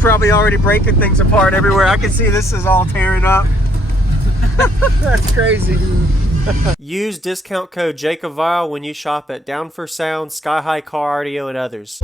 probably already breaking things apart everywhere. I can see this is all tearing up. That's crazy. Use discount code JacobViral when you shop at Down for Sound, SkyHigh Car Audio, and others.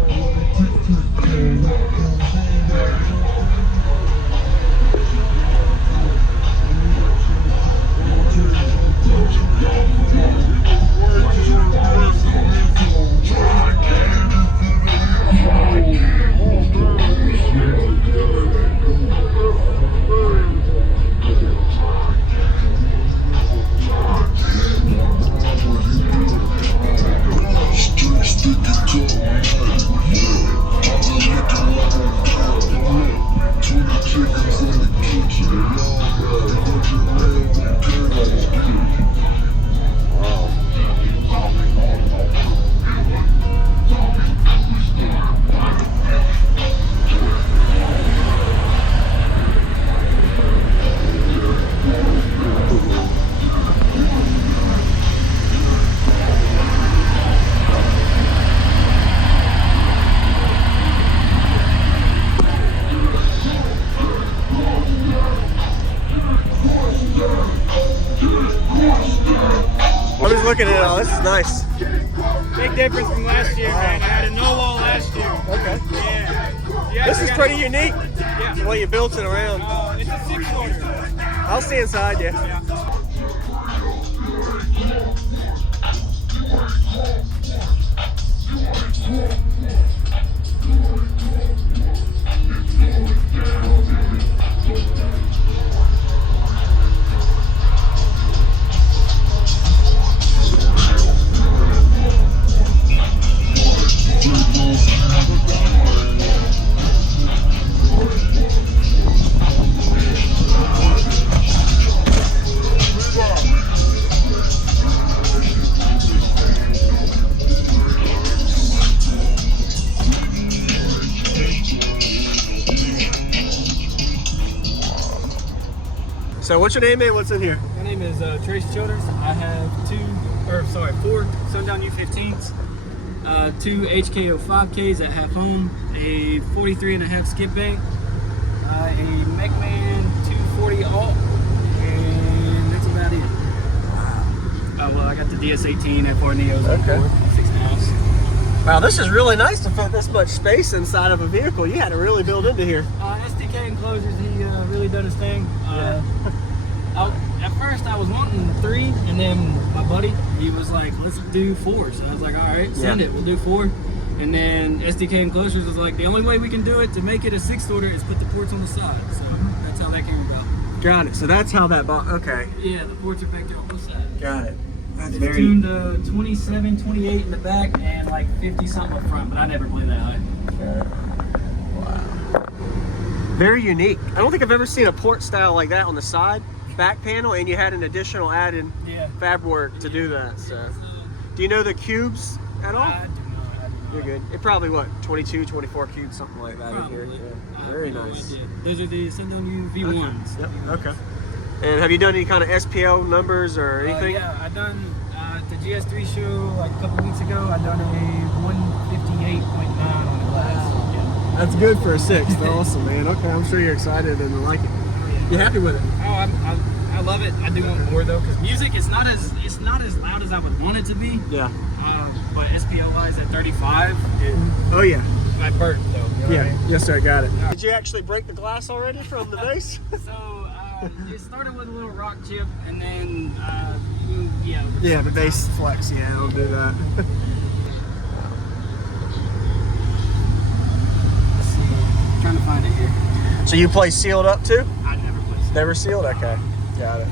I'm just looking at it all. This is nice. Big difference from last year, man. I had a no-wall last year. Okay. Yeah. This is pretty unique. Yeah. The way you built it around. It's a 6-motor. I'll stay inside, yeah. So what's your name and what's in here? My name is Trace Childers. I have 4 Sundown U15s, 2 HK05Ks at half home, a 43.5 skip bank, a McMahon 240 alt, and that's about it. Wow. Well, I got the DS18 F4 Neos on board, 6.5. Wow, this is really nice to fit this much space inside of a vehicle. You had to really build into here. SDK enclosures, he really done his thing. At first I was wanting 3, and then my buddy, he was like, let's do 4. So I was like, all right, send it, we'll do 4. And then SDK enclosures was like, the only way we can do it to make it a 6-order is put the ports on the side. So that's how that came about. Got it. So that's how that okay. Yeah, the ports are back there on both sides. Got it. That's it's tuned to 27, 28 in the back, and like 50 something up front, but I never played that high. Wow. Very unique. I don't think I've ever seen a port style like that on the side back panel, and you had an additional added fab work to do that. So, do you know the cubes at all? I do not. You're good. It probably what 22, 24 cubes, something like that Probably. in here. Yeah. Very nice. Those are the Sundown U V1s. Yep. Okay. And have you done any kind of SPL numbers or anything? Yeah, I done the GS3 show like a couple weeks ago. I done a 158.9 on the glass. Yeah. That's good for a 6th. Awesome, man. Okay, I'm sure you're excited and like it. You happy with it? Oh, I love it. I do want more though, because music is not as loud as I would want it to be. Yeah. But SPL wise at 35. Oh yeah. I burnt though. You know Yeah. what I mean? Yes, sir. Got it. Did you actually break the glass already from the base? So it started with a little rock chip, and then Yeah, the base flex. Yeah, I'll do that. Let's see. I'm trying to find it here. So you play sealed up too? I never played sealed. Never sealed? Okay. Got it.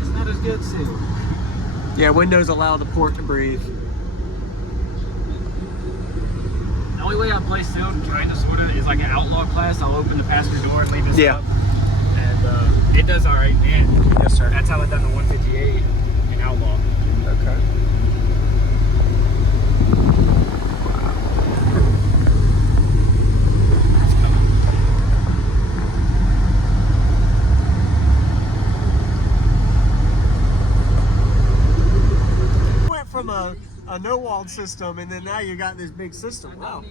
It's not as good sealed. Yeah, windows allow the port to breathe. The only way I play sealed, kind of, sort of, is like an outlaw class. I'll open the passenger door and leave it up. And it does all right, man. Yes, sir. That's how I done the 158 in outlaw. Okay. From a no-walled system, and then now you got this big system. Wow.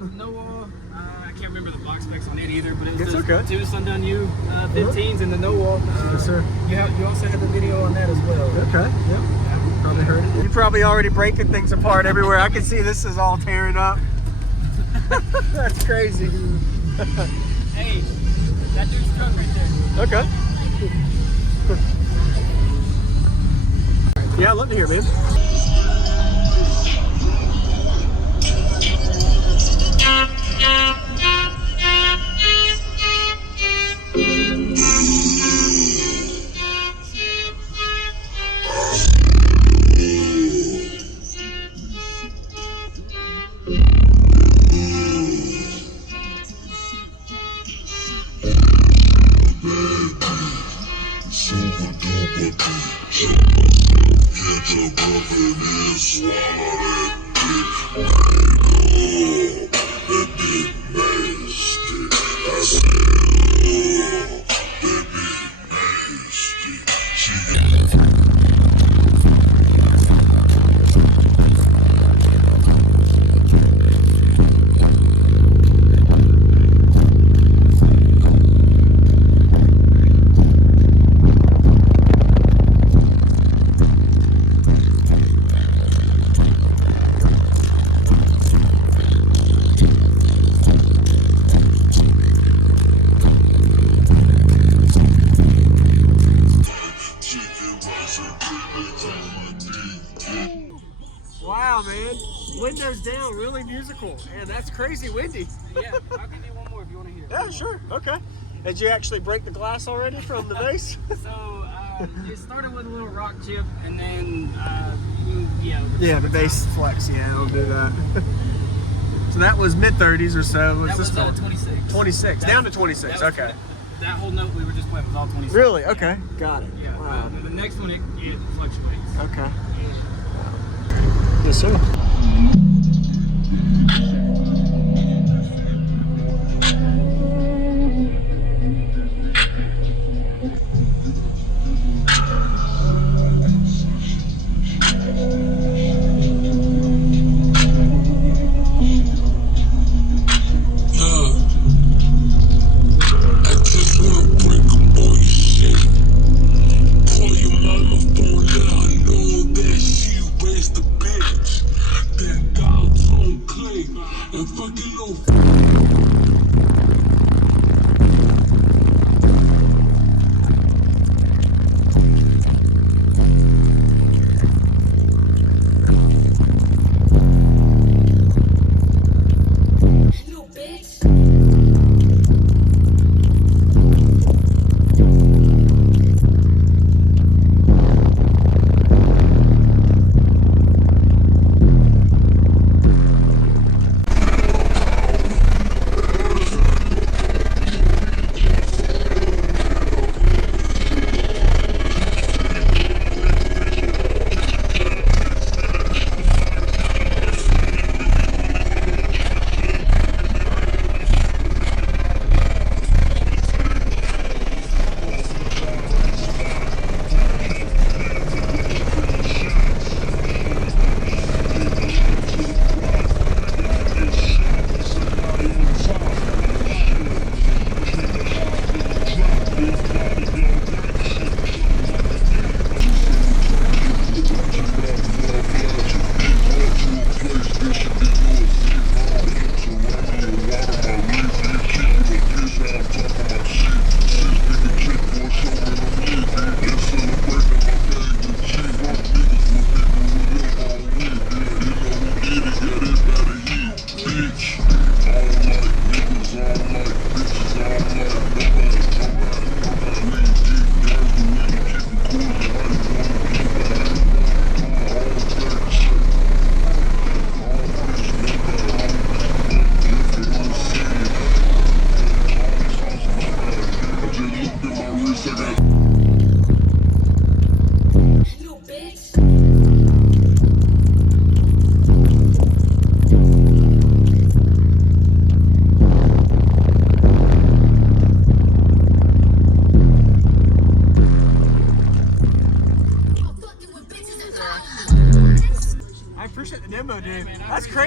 The no-wall. I can't remember the box specs on it either, but it was okay. 2 Sundown U 15s and the no-wall. Yes, sir. You also had the video on that as well. Okay. Yeah. Probably heard it. You probably already breaking things apart everywhere. I can see this is all tearing up. That's crazy. Hey, that dude's truck right there. Okay. Yeah, I'd love to hear, man. Wow, man. Windows down, really musical. Man, that's crazy windy. Yeah, I'll give you one more if you want to hear it. Yeah, sure. Okay. Did you actually break the glass already from the bass? So, it started with a little rock chip, and then, Yeah, the bass flex. Yeah, I'll do that. So that was mid-30s or so. What's this called? 26. 26. Down to 26. Okay. That whole note we were just playing was all 26. Really? Okay. Got it. Yeah. Wow. The next one, it fluctuates. Okay. Yes, sir.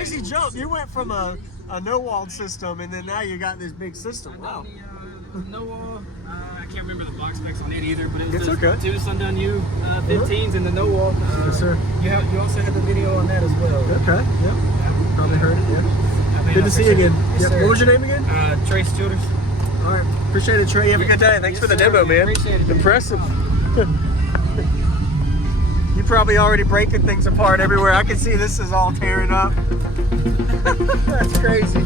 crazy jump. You went from a no-walled system, and then now you got this big system. Wow. No wall. I can't remember the box specs on it either, but it was okay. 2 Sundown U 15s and the no wall. Yes, sir. You also had the video on that as well. Okay. Yep. Probably heard it. Yeah. Good to see you again. Yes, What was your name again? Trace Childers. All right. Appreciate it, Trey. Have a good day. Thanks for the demo, man. Appreciate it. Impressive. You probably already breaking things apart everywhere. I can see this is all tearing up. That's crazy.